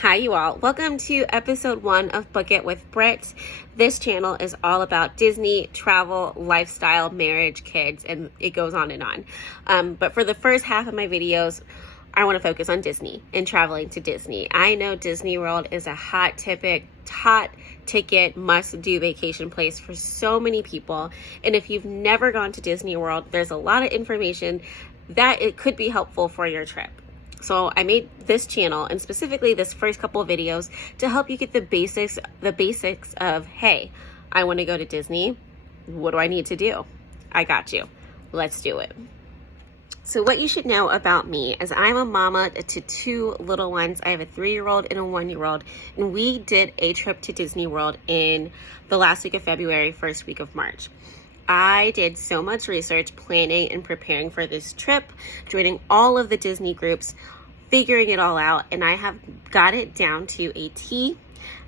Hi, you all. Welcome to episode 1 of Book It with Britt. This channel is all about Disney, travel, lifestyle, marriage, kids, and it goes on and on. But for the first half of my videos, I want to focus on Disney and traveling to Disney. I know Disney World is a hot ticket, must-do vacation place for so many people. And if you've never gone to Disney World, there's a lot of information that it could be helpful for your trip. So I made this channel, and specifically this first couple of videos, to help you get the basics of, hey, I want to go to Disney. What do I need to do? I got you. Let's do it. So what you should know about me is I'm a mama to 2 little ones. I have a 3-year-old and a 1-year-old, and we did a trip to Disney World in the last week of February, first week of March. I did so much research, planning, and preparing for this trip, joining all of the Disney groups, figuring it all out, and I have got it down to a T.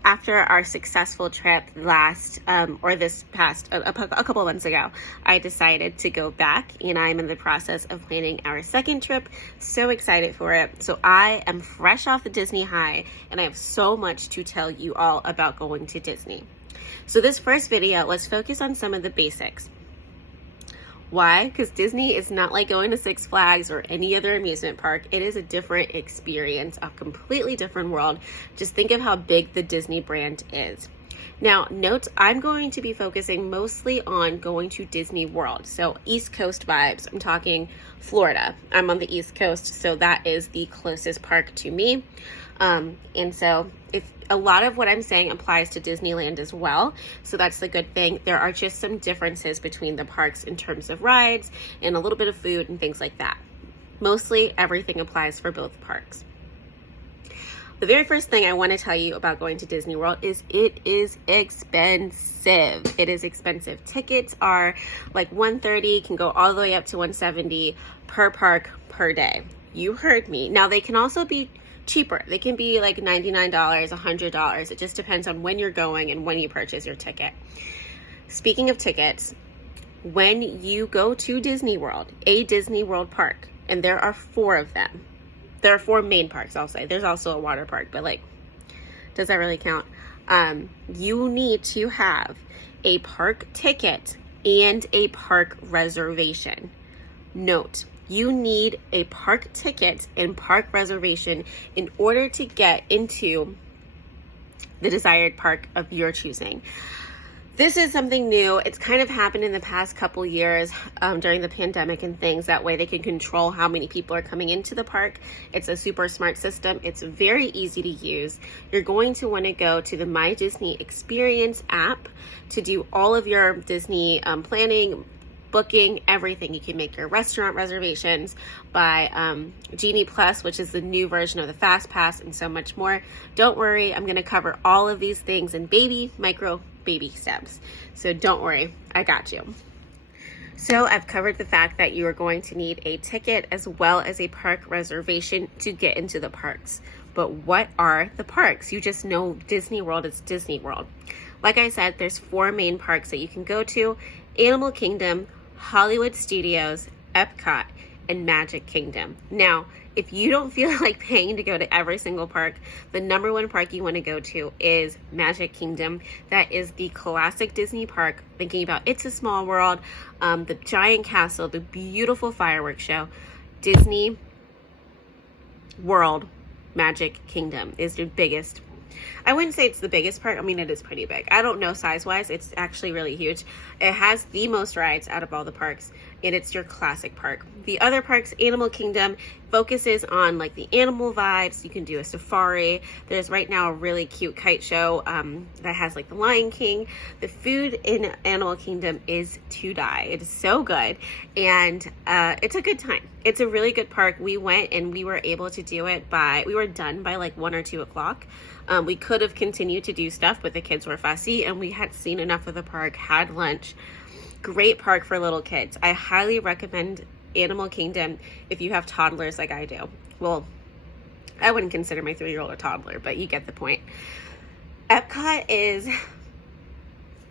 After our successful trip a couple of months ago, I decided to go back, and I'm in the process of planning our second trip. So excited for it. So I am fresh off the Disney high, and I have so much to tell you all about going to Disney. So this first video, let's focus on some of the basics. Why? Because Disney is not like going to Six Flags or any other amusement park. It is a different experience, a completely different world. Just think of how big the Disney brand is. Now, note, I'm going to be focusing mostly on going to Disney World. So East Coast vibes. I'm talking Florida. I'm on the East Coast, so that is the closest park to me. And so if a lot of what I'm saying applies to Disneyland as well, so that's the good thing. There are just some differences between the parks in terms of rides and a little bit of food and things like that. Mostly everything applies for both parks. The very first thing I want to tell you about going to Disney World is it is expensive. It is expensive. Tickets are like $130, can go all the way up to $170 per park per day. You heard me. Now they can also be cheaper. They can be like $99, $100. It just depends on when you're going and when you purchase your ticket. Speaking of tickets, when you go to Disney World, a Disney World park, and there are 4 of them. There are 4 main parks, I'll say. There's also a water park, but like, does that really count? You need to have a park ticket and a park reservation. Note, you need a park ticket and park reservation in order to get into the desired park of your choosing. This is something new. It's kind of happened in the past couple years during the pandemic and things. That way they can control how many people are coming into the park. It's a super smart system. It's very easy to use. You're going to want to go to the My Disney Experience app to do all of your Disney planning, booking, everything. You can make your restaurant reservations by Genie Plus, which is the new version of the Fast Pass, and so much more. Don't worry, I'm going to cover all of these things in baby steps. So don't worry, I got you. So I've covered the fact that you are going to need a ticket as well as a park reservation to get into the parks. But what are the parks? You just know Disney World is Disney World. Like I said, there's 4 main parks that you can go to: Animal Kingdom, Hollywood Studios, Epcot, and Magic Kingdom. Now, if you don't feel like paying to go to every single park, the number 1 park you want to go to is Magic Kingdom. That is the classic Disney park, thinking about It's a Small World, the giant castle, the beautiful fireworks show. Disney World Magic Kingdom is the biggest. I wouldn't say it's the biggest park. I mean, it is pretty big. I don't know size-wise. It's actually really huge. It has the most rides out of all the parks, and it's your classic park. The other parks, Animal Kingdom, focuses on like the animal vibes. You can do a safari. There's right now a really cute kite show that has like the Lion King. The food in Animal Kingdom is to die. It is so good, and it's a good time. It's a really good park. We went and we were able to do it we were done by like 1 or 2 o'clock. We could have continued to do stuff, but the kids were fussy, and we had seen enough of the park, had lunch. Great park for little kids. I highly recommend Animal Kingdom if you have toddlers like I do. Well, I wouldn't consider my 3-year-old a toddler, but you get the point. Epcot is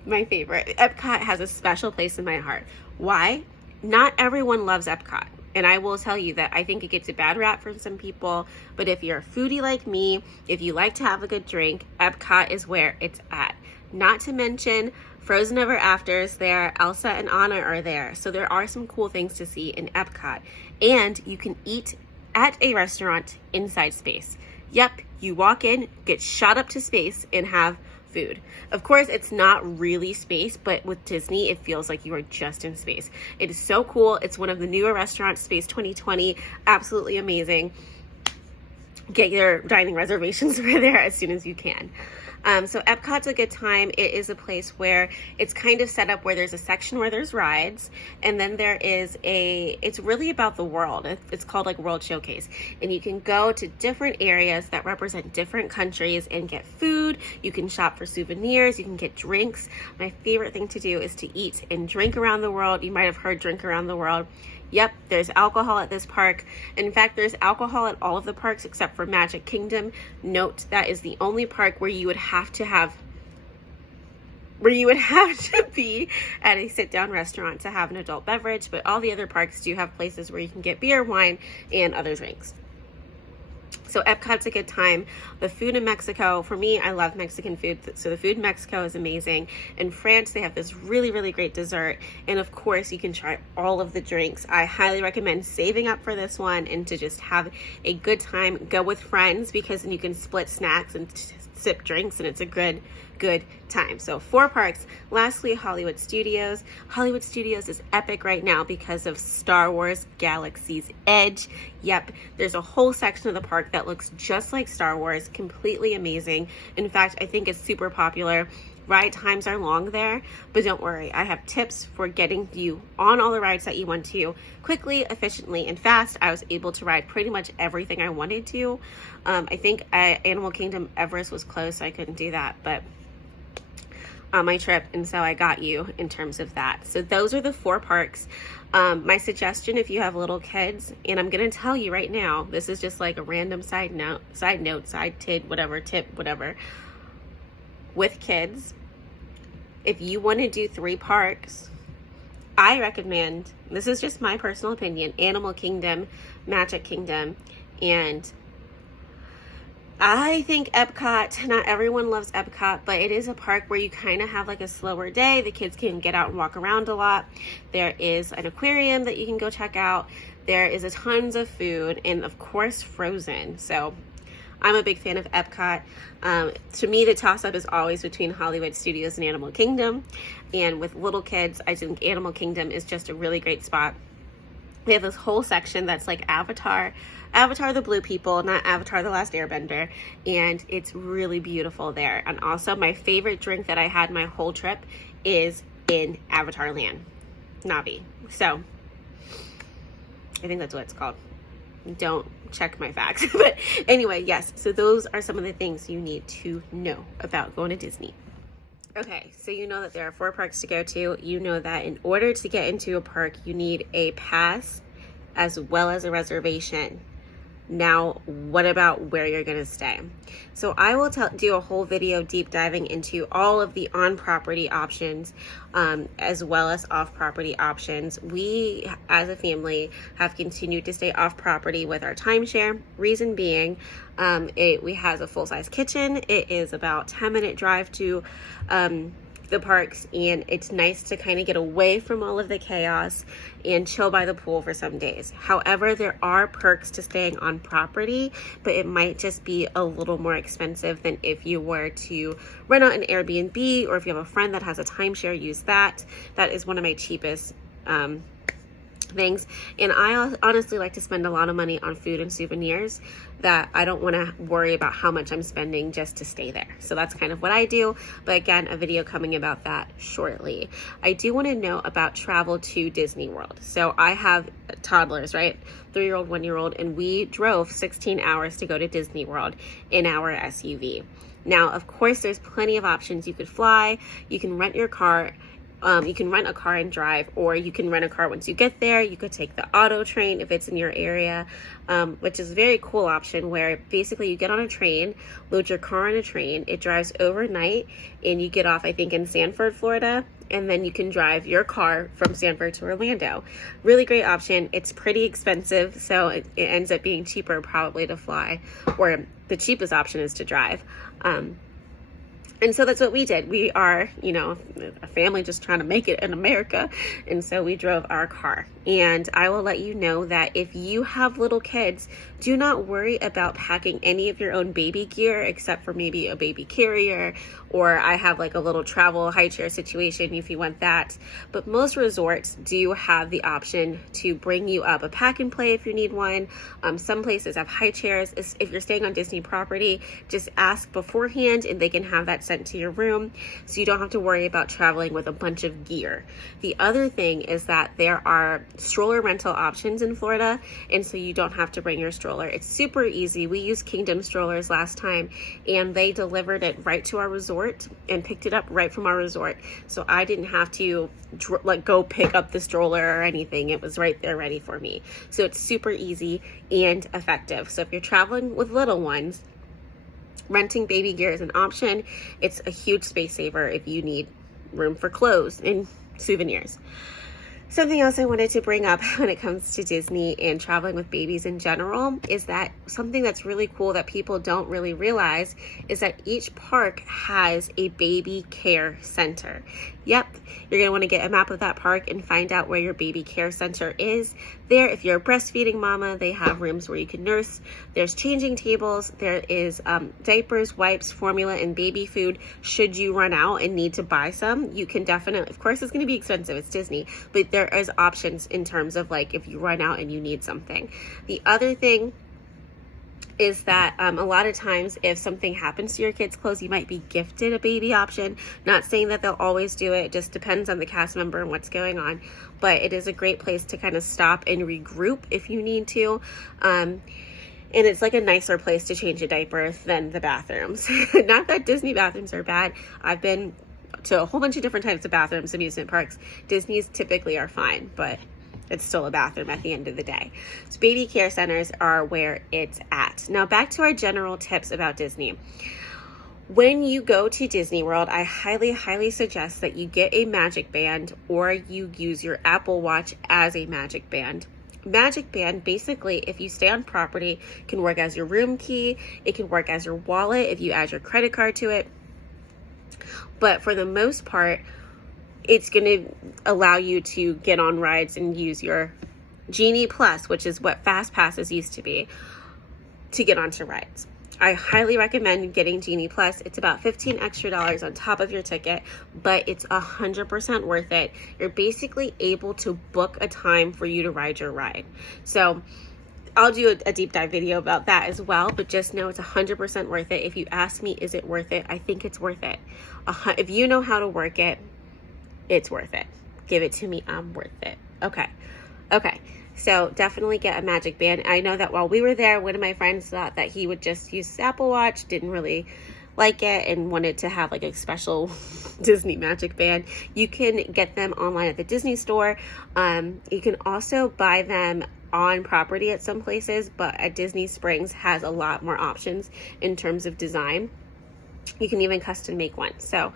my favorite. Epcot has a special place in my heart. Why? Not everyone loves Epcot. And I will tell you that I think it gets a bad rap from some people, but if you're a foodie like me, if you like to have a good drink, Epcot is where it's at. Not to mention, Frozen Ever After is there, Elsa and Anna are there. So there are some cool things to see in Epcot. And you can eat at a restaurant inside space. Yep, you walk in, get shot up to space, and have food. Of course, it's not really space, but with Disney, it feels like you are just in space. It is so cool. It's one of the newer restaurants, Space 2020. Absolutely amazing. Get your dining reservations for there as soon as you can. So Epcot's a good time. It is a place where it's kind of set up where there's a section where there's rides, and then there is it's really about the world. It's called like World Showcase, and you can go to different areas that represent different countries and get food. You can shop for souvenirs, you can get drinks. My favorite thing to do is to eat and drink around the world. You might have heard drink around the world. Yep, there's alcohol at this park. In fact, there's alcohol at all of the parks except for Magic Kingdom. Note that is the only park where you would have to be at a sit-down restaurant to have an adult beverage, but all the other parks do have places where you can get beer, wine, and other drinks. So Epcot's a good time. The food in Mexico, for me, I love Mexican food. So the food in Mexico is amazing. In France, they have this really, really great dessert. And of course, you can try all of the drinks. I highly recommend saving up for this one and to just have a good time. Go with friends because then you can split snacks and sip drinks, and it's a good time. So 4 parks. Lastly, Hollywood Studios. Hollywood Studios is epic right now because of Star Wars Galaxy's Edge. Yep, there's a whole section of the park that looks just like Star Wars, completely amazing. In fact, I think it's super popular. Ride times are long there, but don't worry, I have tips for getting you on all the rides that you want to quickly, efficiently, and fast. I was able to ride pretty much everything I wanted to. I think Animal Kingdom Everest was closed, so I couldn't do that, but on my trip, and so I got you in terms of that. So those are the 4 parks. My suggestion, if you have little kids, and I'm gonna tell you right now, this is just like a random side tip, whatever. With kids, if you want to do 3 parks, I recommend, this is just my personal opinion, Animal Kingdom, Magic Kingdom, and I think Epcot. Not everyone loves Epcot, but it is a park where you kind of have like a slower day. The kids can get out and walk around a lot. There is an aquarium that you can go check out. There is a tons of food, and of course Frozen. So I'm a big fan of Epcot. To me, the toss-up is always between Hollywood Studios and Animal Kingdom. And with little kids, I think Animal Kingdom is just a really great spot. We have this whole section that's like Avatar the Blue People, not Avatar the Last Airbender, and it's really beautiful there. And also my favorite drink that I had my whole trip is in Avatar Land, Navi. So I think that's what it's called. Don't check my facts. But anyway, yes, so those are some of the things you need to know about going to Disney. Okay, so you know that there are 4 parks to go to. You know that in order to get into a park, you need a pass as well as a reservation. Now, what about where you're going to stay? So I will do a whole video deep diving into all of the on-property options as well as off-property options. We, as a family, have continued to stay off-property with our timeshare. Reason being, we have a full-size kitchen. It is about 10-minute drive to the parks, and it's nice to kind of get away from all of the chaos and chill by the pool for some days. However, there are perks to staying on property, but it might just be a little more expensive than if you were to rent out an Airbnb, or if you have a friend that has a timeshare, use that. That is one of my cheapest things. And I honestly like to spend a lot of money on food and souvenirs that I don't want to worry about how much I'm spending just to stay there. So that's kind of what I do. But again, a video coming about that shortly. I do want to know about travel to Disney World. So I have toddlers, right? 3-year-old, 1-year-old, and we drove 16 hours to go to Disney World in our SUV. Now, of course, there's plenty of options. You could fly, you can rent your car. You can rent a car and drive, or you can rent a car once you get there. You could take the auto train if it's in your area, which is a very cool option where basically you get on a train, load your car on a train, it drives overnight, and you get off, I think, in Sanford, Florida, and then you can drive your car from Sanford to Orlando. Really great option. It's pretty expensive, so it ends up being cheaper probably to fly, or the cheapest option is to drive. And so that's what we did. We are, a family just trying to make it in America. And so we drove our car. And I will let you know that if you have little kids, do not worry about packing any of your own baby gear except for maybe a baby carrier, or I have like a little travel high chair situation if you want that. But most resorts do have the option to bring you up a pack and play if you need one. Some places have high chairs. If you're staying on Disney property, just ask beforehand and they can have that sent to your room, so you don't have to worry about traveling with a bunch of gear. The other thing is that there are stroller rental options in Florida, and so you don't have to bring your stroller. It's super easy. We used Kingdom strollers last time, and they delivered it right to our resort and picked it up right from our resort. So I didn't have to go pick up the stroller or anything. It was right there ready for me. So it's super easy and effective. So if you're traveling with little ones, renting baby gear is an option. It's a huge space saver if you need room for clothes and souvenirs. Something else I wanted to bring up when it comes to Disney and traveling with babies in general is that something that's really cool that people don't really realize is that each park has a baby care center. Yep, you're going to want to get a map of that park and find out where your baby care center is. There, if you're a breastfeeding mama, they have rooms where you can nurse. There's changing tables. There is diapers, wipes, formula, and baby food. Should you run out and need to buy some, you can definitely, of course it's going to be expensive, it's Disney, but there is options in terms of like if you run out and you need something. The other thing is that a lot of times if something happens to your kids' clothes, you might be gifted a baby option. Not saying that they'll always do it. It just depends on the cast member and what's going on. But it is a great place to kind of stop and regroup if you need to. And it's like a nicer place to change a diaper than the bathrooms. Not that Disney bathrooms are bad. I've been to a whole bunch of different types of bathrooms, amusement parks. Disney's typically are fine, but it's still a bathroom at the end of the day. So baby care centers are where it's at. Now back to our general tips about Disney. When you go to Disney World, I highly, highly suggest that you get a Magic Band or you use your Apple Watch as a Magic Band. Magic Band, basically, if you stay on property, can work as your room key. It can work as your wallet if you add your credit card to it. But for the most part, it's going to allow you to get on rides and use your Genie Plus, which is what Fast Passes used to be, to get onto rides. I highly recommend getting Genie Plus. It's about $15 extra on top of your ticket, but it's 100% worth it. You're basically able to book a time for you to ride your ride. So I'll do a deep dive video about that as well, but just know it's 100% worth it. If you ask me, is it worth it? I think it's worth it. If you know how to work it, it's worth it. Give it to me. I'm worth it. Okay. So definitely get a Magic Band. I know that while we were there, one of my friends thought that he would just use his Apple Watch, didn't really like it, and wanted to have like a special Disney Magic Band. You can get them online at the Disney store. You can also buy them on property at some places, but at Disney Springs has a lot more options in terms of design. You can even custom make one. So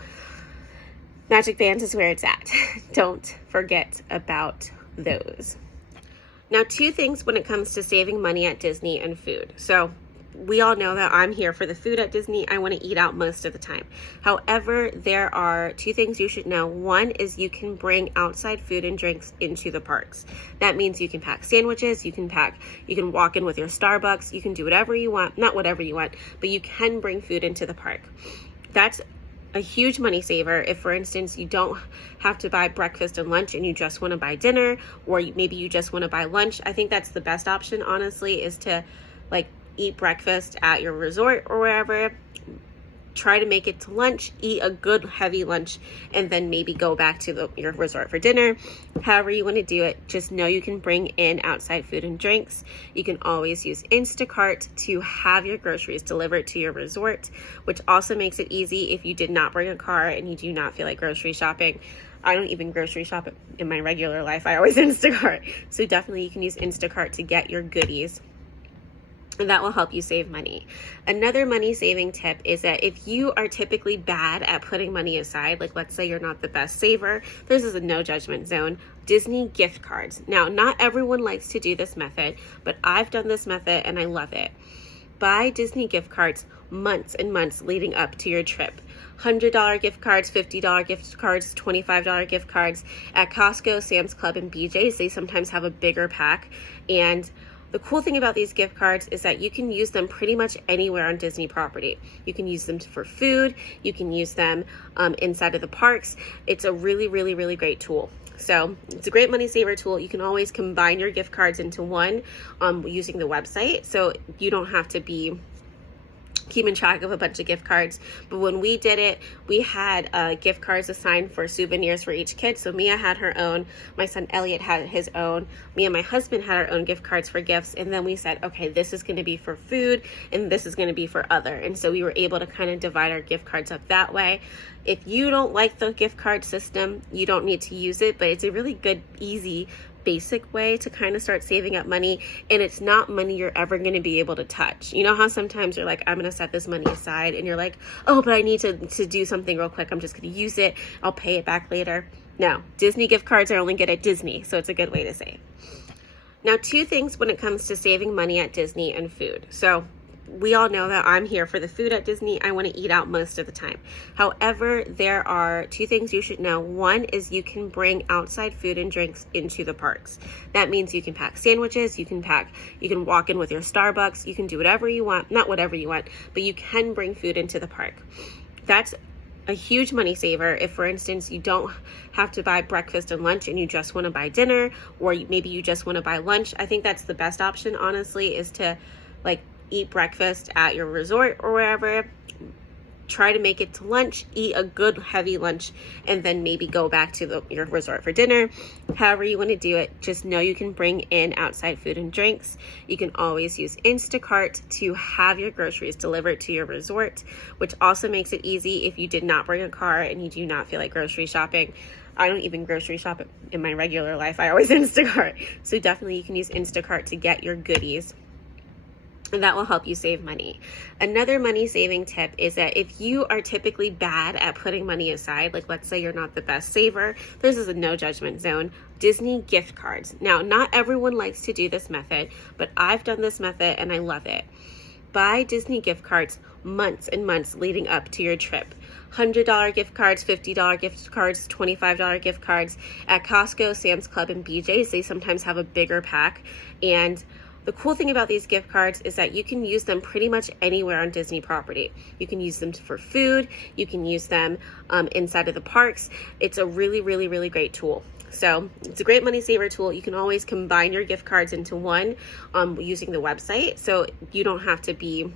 Magic Bands is where it's at. Don't forget about those. Now, two things when it comes to saving money at Disney and food. So we all know that I'm here for the food at Disney. I want to eat out most of the time. However, there are two things you should know. One is you can bring outside food and drinks into the parks. That means you can pack sandwiches, you can walk in with your Starbucks, you can do whatever you want. Not whatever you want, but you can bring food into the park. That's a huge money saver if, for instance, you don't have to buy breakfast and lunch and you just want to buy dinner, or maybe you just want to buy lunch. I think that's the best option, honestly, is to like eat breakfast at your resort or wherever. Try to make it to lunch, eat a good heavy lunch, and then maybe go back to your resort for dinner. However you want to do it, just know you can bring in outside food and drinks. You can always use Instacart to have your groceries delivered to your resort, which also makes it easy if you did not bring a car and you do not feel like grocery shopping. I don't even grocery shop in my regular life. I always Instacart. So definitely you can use Instacart to get your goodies. And that will help you save money. Another money saving tip is that if you are typically bad at putting money aside, like let's say you're not the best saver, this is a no judgment zone, Disney gift cards. Now, not everyone likes to do this method, but I've done this method and I love it. Buy Disney gift cards months and months leading up to your trip. $100 gift cards, $50 gift cards, $25 gift cards. At Costco, Sam's Club, and BJ's, they sometimes have a bigger pack. And the cool thing about these gift cards is that you can use them pretty much anywhere on Disney property. You can use them for food. You can use them inside of the parks. It's a really, really, really great tool. So it's a great money saver tool. You can always combine your gift cards into one using the website. So you don't have to be keeping track of a bunch of gift cards. But when we did it, we had gift cards assigned for souvenirs for each kid. So Mia had her own, my son Elliot had his own, me and my husband had our own gift cards for gifts. And then we said, okay, this is going to be for food and this is going to be for other. And so we were able to kind of divide our gift cards up that way. If you don't like the gift card system, you don't need to use it, but it's a really good, easy, basic way to kind of start saving up money, and it's not money you're ever going to be able to touch. You know how sometimes you're like, I'm going to set this money aside, and you're like, oh, but I need to do something real quick. I'm just going to use it. I'll pay it back later. No, Disney gift cards are only good at Disney, so it's a good way to save. Now, two things when it comes to saving money at Disney and food. So we all know that I'm here for the food at Disney. I want to eat out most of the time. However, there are two things you should know. One is you can bring outside food and drinks into the parks. That means you can pack sandwiches, you can walk in with your Starbucks, you can do whatever you want, not whatever you want, but you can bring food into the park. That's a huge money saver if, for instance, you don't have to buy breakfast and lunch and you just want to buy dinner, or maybe you just want to buy lunch. I think that's the best option, honestly, is to eat breakfast at your resort or wherever, try to make it to lunch, eat a good heavy lunch, and then maybe go back to your resort for dinner. However you want to do it, just know you can bring in outside food and drinks. You can always use Instacart to have your groceries delivered to your resort, which also makes it easy if you did not bring a car and you do not feel like grocery shopping. I don't even grocery shop in my regular life. I always Instacart. So definitely you can use Instacart to get your goodies. And that will help you save money. Another money saving tip is that if you are typically bad at putting money aside, like let's say you're not the best saver, this is a no judgment zone, Disney gift cards. Now, not everyone likes to do this method, but I've done this method and I love it. Buy Disney gift cards months and months leading up to your trip. $100 gift cards, $50 gift cards, $25 gift cards. At Costco, Sam's Club, and BJ's, they sometimes have a bigger pack. And the cool thing about these gift cards is that you can use them pretty much anywhere on Disney property. You can use them for food. You can use them inside of the parks. It's a really, really, really great tool. So it's a great money saver tool. You can always combine your gift cards into one using the website. So you don't have to be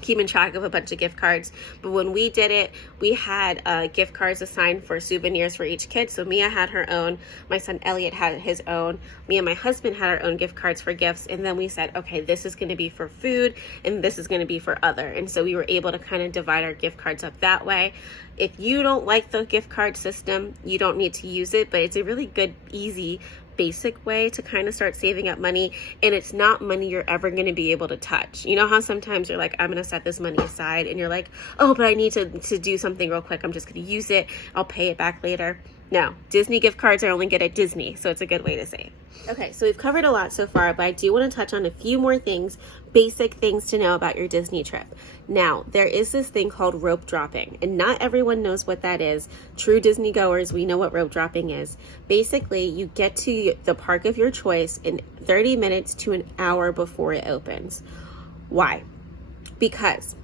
keeping track of a bunch of gift cards. But when we did it, we had gift cards assigned for souvenirs for each kid. So Mia had her own, my son Elliot had his own, me and my husband had our own gift cards for gifts. And then we said, okay, this is going to be for food and this is going to be for other. And so we were able to kind of divide our gift cards up that way. If you don't like the gift card system, you don't need to use it, but it's a really good, easy, basic way to kind of start saving up money, and it's not money you're ever going to be able to touch. You know how sometimes you're like, I'm going to set this money aside, and you're like, oh, but I need to do something real quick. I'm just going to use it. I'll pay it back later. No, Disney gift cards are only good at Disney, so it's a good way to save. Okay, so we've covered a lot so far, but I do want to touch on a few more things, basic things to know about your Disney trip. Now, there is this thing called rope dropping, and not everyone knows what that is. True Disney goers, we know what rope dropping is. Basically, you get to the park of your choice in 30 minutes to an hour before it opens. Why? Because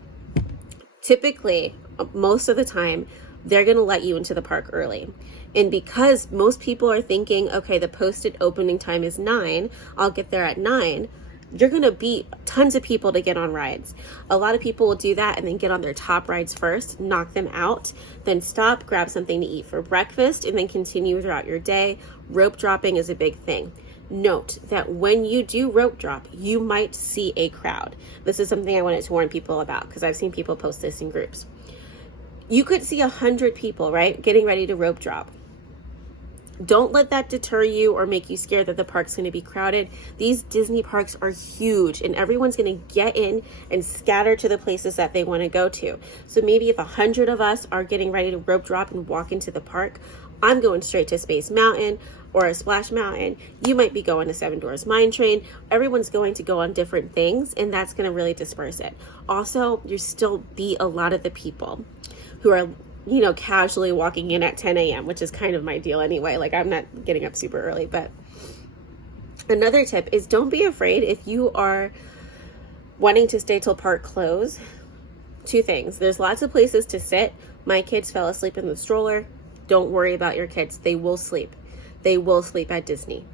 typically, most of the time, they're going to let you into the park early. And because most people are thinking, okay, the posted opening time is 9, I'll get there at 9, you're going to beat tons of people to get on rides. A lot of people will do that and then get on their top rides first, knock them out, then stop, grab something to eat for breakfast, and then continue throughout your day. Rope dropping is a big thing. Note that when you do rope drop, you might see a crowd. This is something I wanted to warn people about because I've seen people post this in groups. You could see 100 people, right, getting ready to rope drop. Don't let that deter you or make you scared that the park's going to be crowded. These Disney parks are huge and everyone's going to get in and scatter to the places that they want to go to. So maybe if 100 of us are getting ready to rope drop and walk into the park, I'm going straight to Space Mountain or a Splash Mountain. You might be going to Seven Dwarfs Mine Train. Everyone's going to go on different things, and that's going to really disperse it. Also, you still beat a lot of the people who are, you know, casually walking in at 10 a.m., which is kind of my deal anyway. Like, I'm not getting up super early. But another tip is don't be afraid if you are wanting to stay till park close. Two things. There's lots of places to sit. My kids fell asleep in the stroller. Don't worry about your kids. They will sleep. They will sleep at Disney.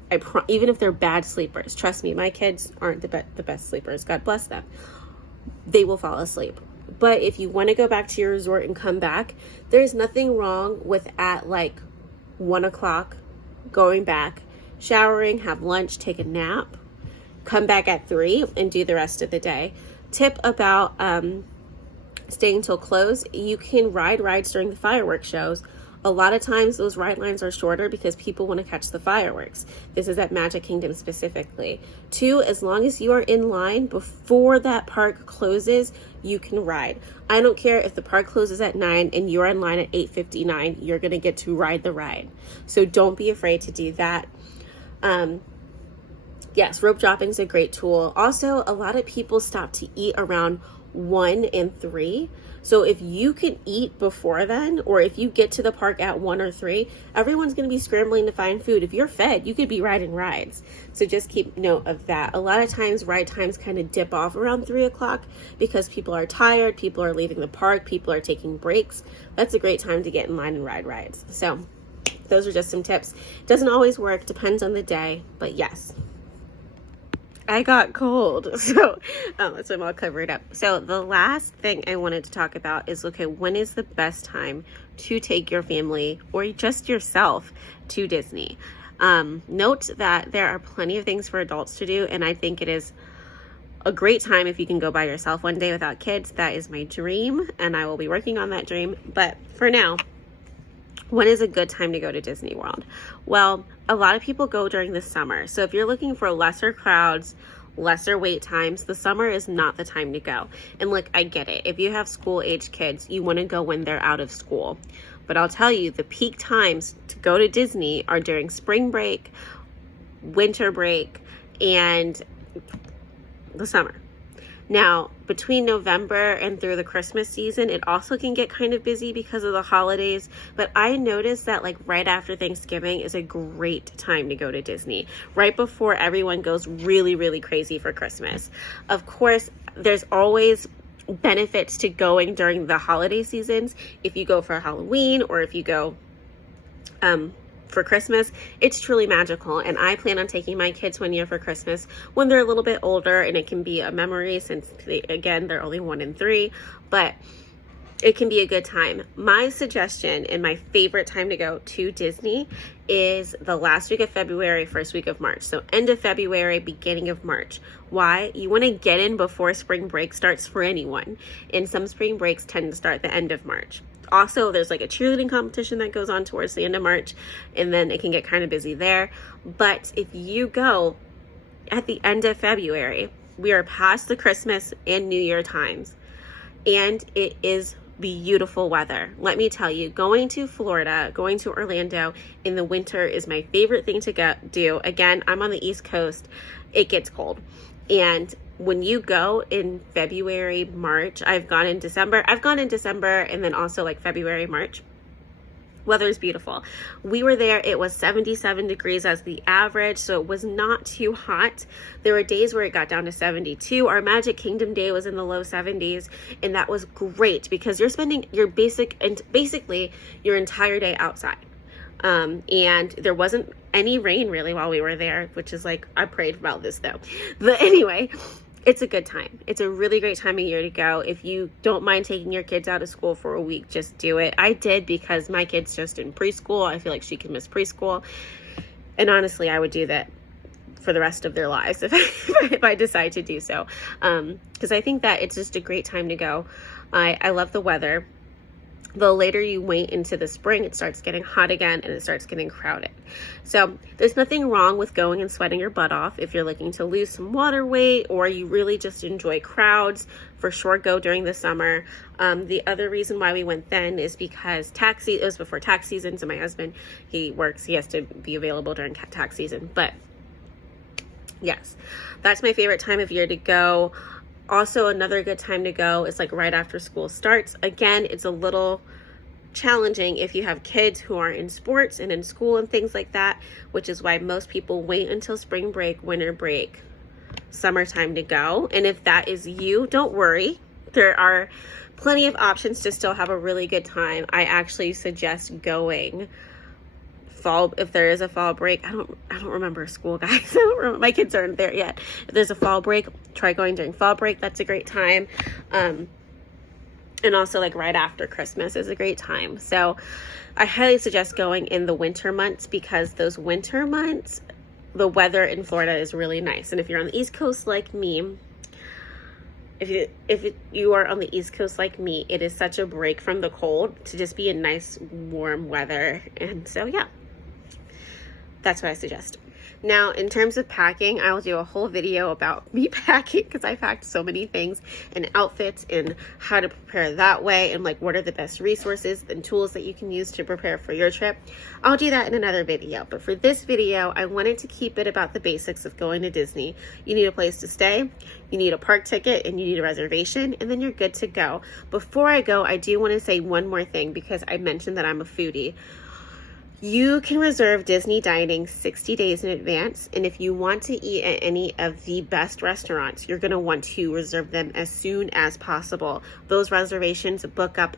Even if they're bad sleepers. Trust me, my kids aren't the best sleepers. God bless them. They will fall asleep. But if you want to go back to your resort and come back, there's nothing wrong with at like 1 o'clock going back, showering, have lunch, take a nap, come back at 3 and do the rest of the day. Tip about staying till close, you can ride rides during the fireworks shows. A lot of times those ride lines are shorter because people want to catch the fireworks. This is at Magic Kingdom specifically. 2, as long as you are in line before that park closes, you can ride. I don't care if the park closes at 9 and you're in line at 8:59, you're going to get to ride the ride. So don't be afraid to do that. Yes, rope dropping is a great tool. Also, a lot of people stop to eat around 1 and 3. So if you can eat before then, or if you get to the park at 1 or 3, everyone's going to be scrambling to find food. If you're fed, you could be riding rides. So just keep note of that. A lot of times ride times kind of dip off around 3 o'clock because people are tired, people are leaving the park, people are taking breaks. That's a great time to get in line and ride rides. So those are just some tips. Doesn't always work, depends on the day, but yes. I got cold, so I'm all covered up. So the last thing I wanted to talk about is, okay, when is the best time to take your family or just yourself to Disney? Note that there are plenty of things for adults to do, and I think it is a great time if you can go by yourself one day without kids. That is my dream, and I will be working on that dream. But for now, when is a good time to go to Disney World? Well, a lot of people go during the summer. So if you're looking for lesser crowds, lesser wait times, the summer is not the time to go. And look, I get it. If you have school-age kids, you want to go when they're out of school. But I'll tell you, the peak times to go to Disney are during spring break, winter break, and the summer. Now, between November and through the Christmas season, it also can get kind of busy because of the holidays. But I noticed that like right after Thanksgiving is a great time to go to Disney, right before everyone goes really, really crazy for Christmas. Of course, there's always benefits to going during the holiday seasons. If you go for Halloween or if you go for Christmas, it's truly magical. And I plan on taking my kids one year for Christmas when they're a little bit older, and it can be a memory since they're only 1 and 3, but it can be a good time. My suggestion and my favorite time to go to Disney is the last week of February, first week of March. So end of February, beginning of March. Why? You want to get in before spring break starts for anyone. And some spring breaks tend to start the end of March. Also, there's like a cheerleading competition that goes on towards the end of March, and then it can get kind of busy there. But if you go at the end of February, we are past the Christmas and New Year times, and it is beautiful weather. Let me tell you, going to Florida, going to Orlando in the winter is my favorite thing to do. Again, I'm on the East Coast. It gets cold. And when you go in February, March, I've gone in December and then also like February, March. Weather is beautiful. We were there, it was 77 degrees as the average, so it was not too hot. There were days where it got down to 72. Our Magic Kingdom day was in the low 70s, and that was great because you're spending basically your entire day outside. And there wasn't any rain really while we were there, which is like, I prayed about this though. But anyway, it's a good time. It's a really great time of year to go. If you don't mind taking your kids out of school for a week, just do it. I did because my kid's just in preschool. I feel like she can miss preschool. And honestly, I would do that for the rest of their lives if I decide to do so. Because I think that it's just a great time to go. I love the weather. The later you wait into the spring, it starts getting hot again and it starts getting crowded. So there's nothing wrong with going and sweating your butt off if you're looking to lose some water weight or you really just enjoy crowds. For sure, go during the summer. The other reason why we went then is because it was before tax season. So my husband, he works, he has to be available during tax season. But yes, that's my favorite time of year to go. Also, another good time to go is like right after school starts. Again, it's a little challenging if you have kids who are in sports and in school and things like that, which is why most people wait until spring break, winter break, summertime to go. And if that is you, don't worry. There are plenty of options to still have a really good time. I actually suggest going fall, if there is a fall break. I don't remember school, guys. I don't remember. My kids aren't there yet. If there's a fall break, try going during fall break. That's a great time. And also like right after Christmas is a great time. So I highly suggest going in the winter months because those winter months, the weather in Florida is really nice. And if you're on the East Coast like me, if you are on the East Coast like me, it is such a break from the cold to just be in nice warm weather. And so yeah, that's what I suggest. Now, in terms of packing, I will do a whole video about me packing because I packed so many things and outfits and how to prepare that way and like what are the best resources and tools that you can use to prepare for your trip. I'll do that in another video. But for this video, I wanted to keep it about the basics of going to Disney. You need a place to stay, you need a park ticket, and you need a reservation, and then you're good to go. Before I go, I do want to say one more thing because I mentioned that I'm a foodie. You can reserve Disney dining 60 days in advance, and if you want to eat at any of the best restaurants, you're going to want to reserve them as soon as possible. Those reservations book up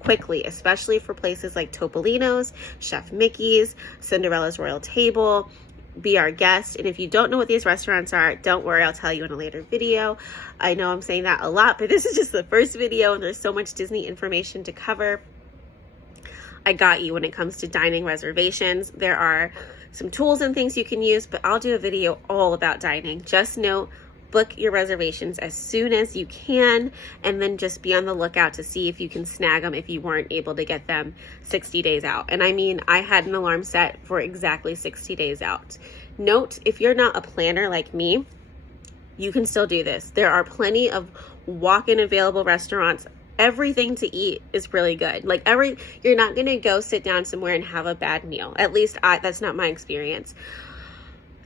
quickly, especially for places like Topolino's, Chef Mickey's, Cinderella's Royal Table, Be Our Guest. And if you don't know what these restaurants are, don't worry, I'll tell you in a later video. I know I'm saying that a lot, but this is just the first video, and there's so much Disney information to cover. I got you when it comes to dining reservations. There are some tools and things you can use, but I'll do a video all about dining. Just know, book your reservations as soon as you can, and then just be on the lookout to see if you can snag them if you weren't able to get them 60 days out. And I mean, I had an alarm set for exactly 60 days out. Note, if you're not a planner like me, you can still do this. There are plenty of walk-in available restaurants. Everything to eat is really good. You're not going to go sit down somewhere and have a bad meal. At least that's not my experience.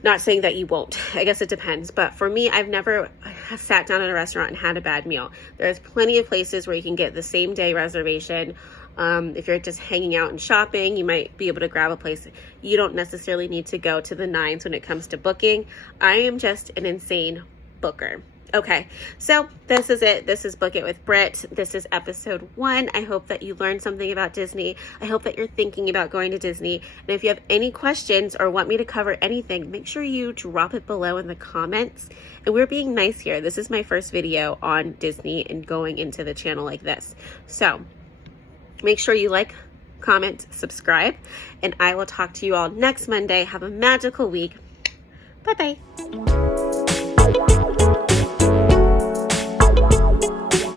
Not saying that you won't. I guess it depends. But for me, I've never sat down at a restaurant and had a bad meal. There's plenty of places where you can get the same day reservation. If you're just hanging out and shopping, you might be able to grab a place. You don't necessarily need to go to the nines when it comes to booking. I am just an insane booker. Okay, so this is it. This is Book It with Britt. This is episode 1. I hope that you learned something about Disney. I hope that you're thinking about going to Disney. And if you have any questions or want me to cover anything, make sure you drop it below in the comments. And we're being nice here. This is my first video on Disney and going into the channel like this. So make sure you like, comment, subscribe, and I will talk to you all next Monday. Have a magical week. Bye-bye.